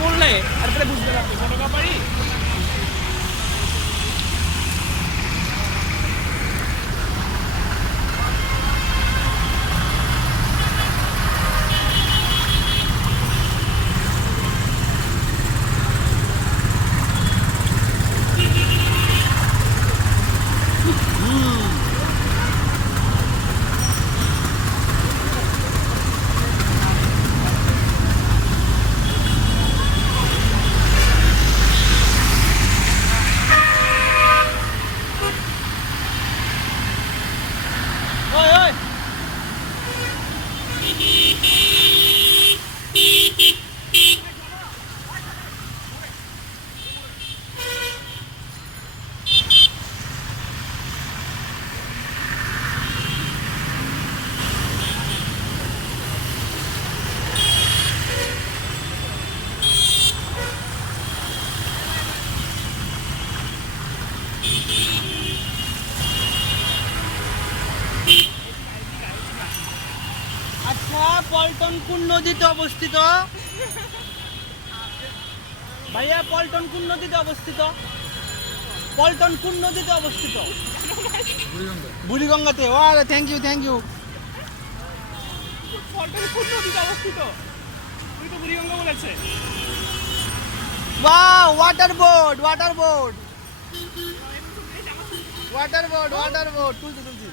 পড়লে তারপরে বুঝতে পারবে ছোট কাপাড়ি। ওই ওই আচ্ছা, পল্টন কোন নদীতে অবস্থিত ভাইয়া? পল্টন কোন নদীতে অবস্থিত? পল্টন কোন নদীতে অবস্থিত? বুড়িগঙ্গাতে। ও আরে thank you thank you. Paltan কোন নদীতে অবস্থিত? তুই তো বুড়িগঙ্গা বলেছে। বাহ, water board water board water board water board. তুলছি তুলছি।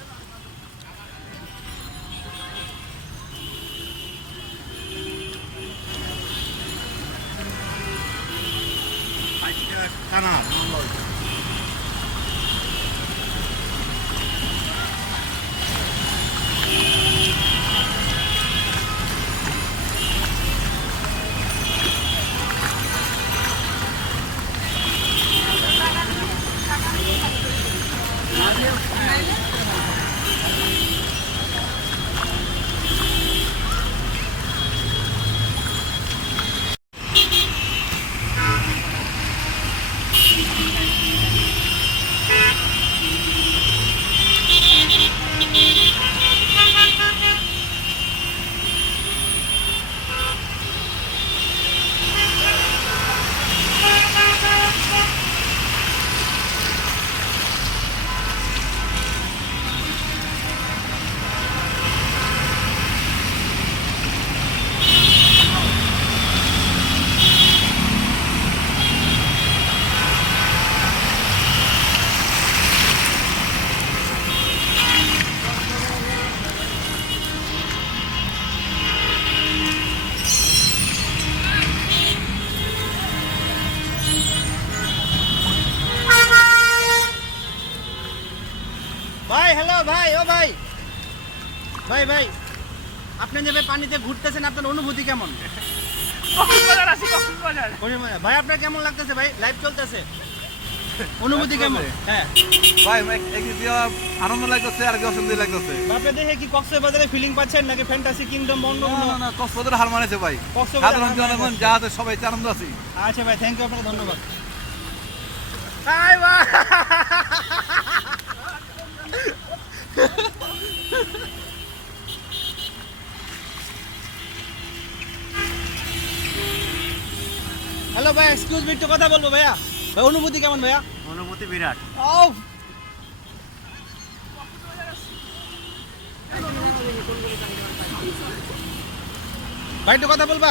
ভাই হ্যালো ভাই, ও ভাই ভাই ভাই, আপনি যে পানিতে ঘুরতেছেন আপনার অনুভূতি কেমন? কক্সবাজার আছি, কক্সবাজার। ভাই আপনার কেমন লাগতেছে ভাই? লাইভ চলতেছে, অনুভূতি কেমন? হ্যাঁ ভাই আনন্দ লাগতেছে আর কি অসুবিধা লাগতেছে। আপনি দেখে কি কক্সবাজারে ফিলিং পাচ্ছেন নাকি ফ্যান্টাসি কিংডম অন্য কোনো? না কক্সবাজার হার মানেছে ভাই, সাধারণ জনগণ যা আছে সবাই আনন্দ আছি। আচ্ছা ভাই, থ্যাংক ইউ, আপনাকে ধন্যবাদ। হ্যালো ভাই, এক্সকিউজ মি, একটু কথা বলবো ভাইয়া। ভাই অনুভূতি কেমন ভাইয়া? অনুভূতি বিরাট। ও ভাই একটু কথা বলবা,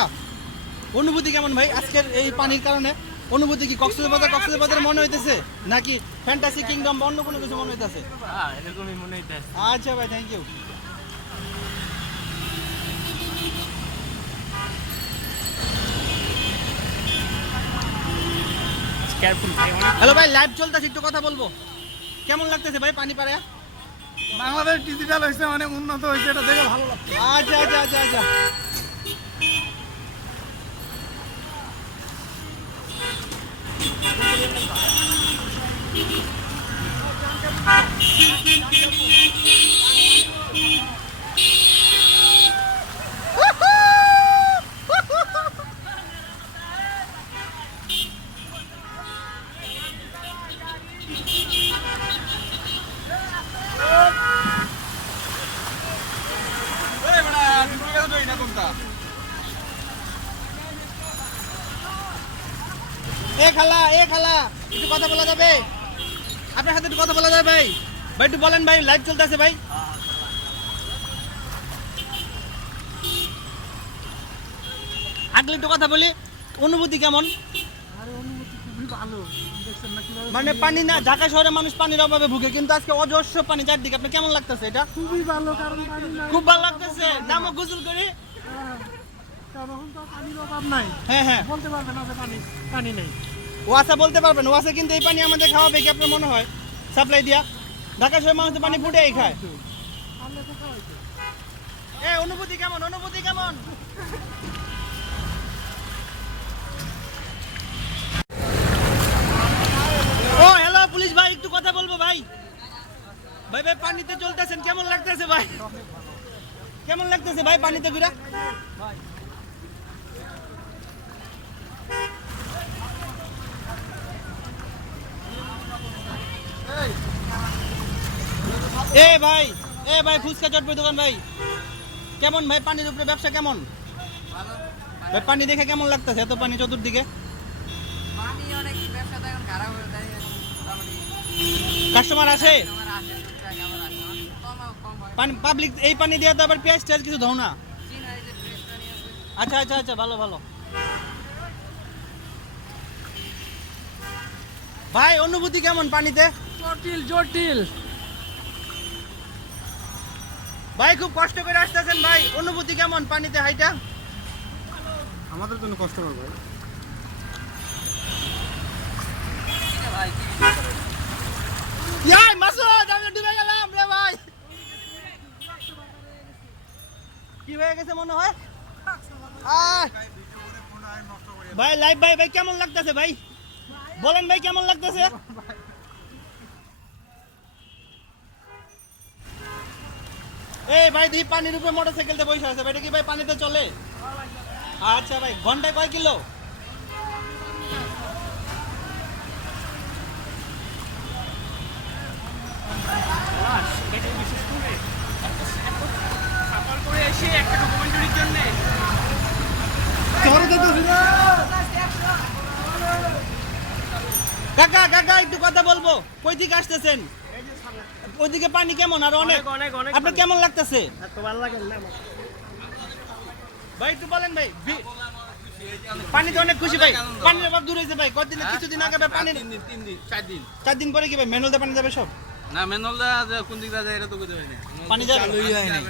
অনুভূতি কেমন ভাই আজকের এই পানির কারণে? অনুভূতি কি কক্সবাজার মনে হইতেছে নাকি ফ্যান্টাসি কিংডম বা অন্য কোনো কিছু মনে হইতেছে? হ্যাঁ, এরকমই মনে হইতেছে। আচ্ছা ভাই, থ্যাংক ইউ। হ্যালো ভাই, লাইভ চলতেছে, একটু কথা বলবো। কেমন লাগতেছে ভাই পানি পাড়ে? বাংলাদেশ ডিজিটাল হয়েছে, অনেক উন্নত হয়েছে, এটা দেখে ভালো লাগছে। আচ্ছা আচ্ছা আচ্ছা আচ্ছা। খালা একটু কথা বলা যাবে? আপনার সাথে একটু কথা বলা যাবে ভাই? ভাই একটু বলেন ভাই, লাইভ চলতেছে ভাই। আগলে একটু কথা বলি, অনুভূতি কেমন? আরে অনুভূতি খুবই ভালো, দেখছেন না কিভাবে মানে পানি না, ঢাকা শহরে মানুষ পানির অভাবে ভুগে, কিন্তু আজকে অজস্র পানি চারদিকে। আপনার কেমন লাগতেছে এটা? খুবই ভালো, কারণ পানি নাই। খুব ভালো লাগতেছে, নামও গোসল করি। হ্যাঁ, কারণ এখন তো পানির অভাব নাই, হ্যাঁ বলতে পারবে না যে পানি নেই। ওয়াসা বলতে পারবেন, ওয়াসা কিন্তু এই পানি আমাদের খাওয়াবে কি আপনার মনে হয়? সাপ্লাই দিয়া ঢাকা শহরের মানুষ তো পানি ফুটেই খায়। আনলে তো খাওয়াইতো। অনুভূতি কেমন? অনুভূতি কেমন? ও হ্যালো পুলিশ ভাই, একটু কথা বলবো ভাই। ভাই ভাই পানিতে চলতেছেন, কেমন লাগতেছে ভাই? কেমন লাগতেছে ভাই পানিতে ঘুরে? এ ভাই ফুচকা চটপটি দোকান ভাই, কেমন ভাই পানির উপরে ব্যবসা কেমন? ভাই পানি দেখে কেমন লাগতেছে? এত পানি চতুর্দিকে, পানি অনেক ব্যবসা তো এখন খারাপ হয়ে যায়, মোটামুটি কাস্টমার আসে? আমার আসে টুকটাক, আবার আসে অনেক কম হয়। পানি পাবলিক এই পানি দিয়ে তো আবার পেঁয়াজ টেয়াজ কিছু ধও না? চীন আর এই যে ফ্রেশ পানি আছে, আচ্ছা ভালো ভাই। অনুভূতি কেমন পানিতে? জটিল ভাই খুব কষ্ট করে আসতেছেন ভাই, অনুভূতি কেমন পানিতে হাইটা? আমাদের জন্য কষ্টকর ভাই। ইয়াই মাসুদ, আমি ডুবে গেলাম রে ভাই। কি হয়ে গেছে মনে হয়? ভাই লাইভ ভাই কেমন লাগতেছে ভাই? বলেন ভাই কেমন লাগতেছে? এই ভাই দি পানির উপরে মোটরসাইকেলতে বসে আছে ভাই, এটা কি ভাই পানিতে চলে? আচ্ছা ভাই, ঘন্টায় কয় কিলো? কাকা একটু কথা বলবো, কই থেকে আসতেছেন? ওইদিকে পানি কেমন? আর অনেক আপনার কেমন লাগতেছে ভাই? একটু বলেন ভাই। পানিতে অনেক খুশি ভাই, পানির অভাব দূর হয়েছে ভাই। কতদিন? কিছুদিন আগে ভাই পানি, 3 দিন 4 দিন 4 দিন পরে কি ভাই ম্যানুয়াল দিয়ে পানি যাবে সব? না মেনলদা কোন দিক যায় এটা তো কইতে হয় না, পানি যাবে? চালুই হয় নাই।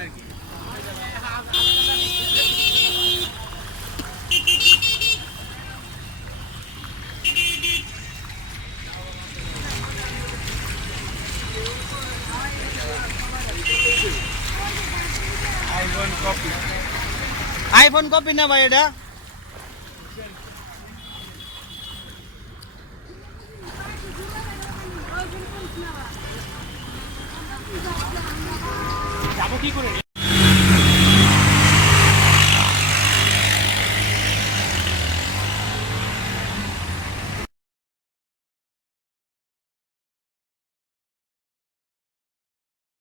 আইফোন কপি না ভাই এটা? যাবো কি করে?